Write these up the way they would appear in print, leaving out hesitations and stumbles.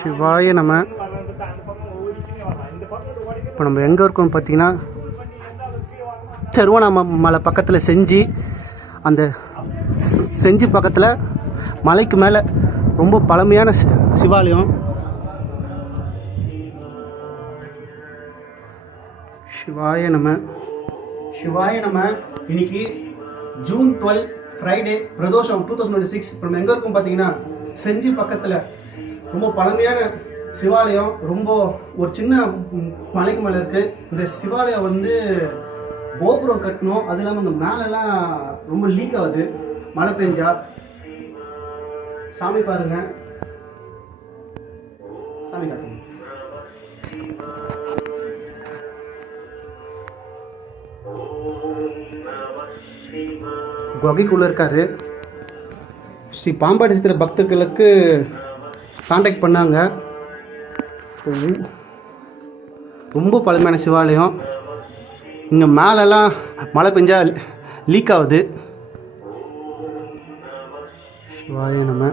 சிவாய நம்ம. இப்போ நம்ம எங்கே இருக்கோம் பார்த்தீங்கன்னா திருவண்ணாமலை பக்கத்தில் செஞ்சி. அந்த செஞ்சி பக்கத்தில் மலைக்கு மேலே ரொம்ப பழமையான சிவாலயம். சிவாய நம்ம. சிவாய நம்ம. இன்னைக்கு ஜூன் 12 ஃப்ரைடே, பிரதோஷம் 2026. இப்போ நம்ம எங்கே இருக்கோம் பார்த்தீங்கன்னா செஞ்சி பக்கத்தில் ரொம்ப பழமையான சிவாலயம். ரொம்ப ஒரு சின்ன மலைக்கு மேலே இருக்குது. இந்த சிவாலயம் வந்து கோபுரம் கட்டணும். அது இல்லாமல் இந்த மேலெல்லாம் ரொம்ப லீக் ஆகுது மழை பெஞ்சா. சாமி பாருங்க, சாமி காட்டுங்க. குகைக்குள்ள இருக்காரு. ஸ்ரீ பாம்பாட்டி சித்திர பக்தர்களுக்கு கான்டாக்ட் பண்ணாங்க. ரொம்ப பழமையான சிவாலயம். இங்கே மேலெல்லாம் மழை பெஞ்சா லீக் ஆகுது. சிவாய நம்ம.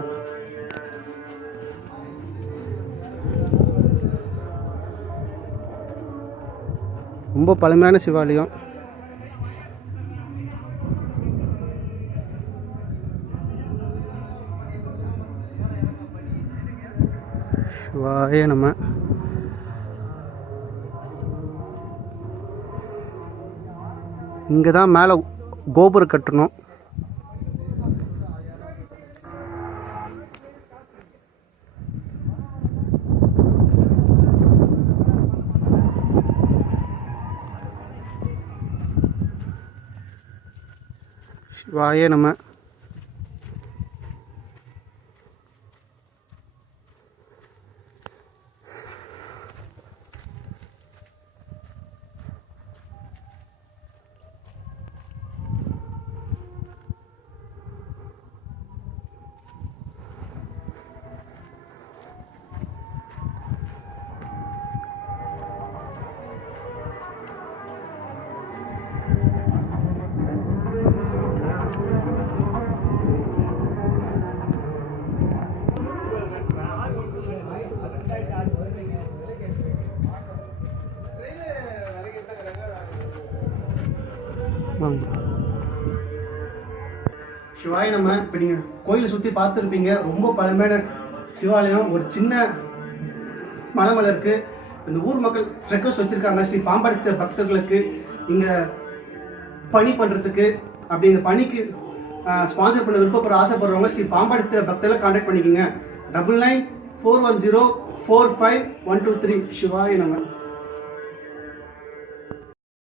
ரொம்ப பழமையான சிவாலயம். சிவாய நம்ம. இங்கே தான் மேலே கோபுரம் கட்டணும். சிவாய நம்ம. சிவாய நம்ம. இப்போ நீங்கள் கோயிலை சுற்றி பார்த்துருப்பீங்க. ரொம்ப பழமையான சிவாலயம். ஒரு சின்ன மலை மேலே இருக்குது. இந்த ஊர் மக்கள் ரெக்வஸ்ட் வச்சுருக்காங்க ஸ்ரீ பாம்பாட்டி பக்தர்களுக்கு இங்கே பணி பண்ணுறதுக்கு. அப்படி இந்த பணிக்கு ஸ்பான்சர் பண்ண விருப்பப்படுற ஆசைப்படுறவங்க ஸ்ரீ பாம்பாட்டி பக்தர்களை கான்டாக்ட் பண்ணிக்கோங்க. 9941045123. சிவாய நம்ம.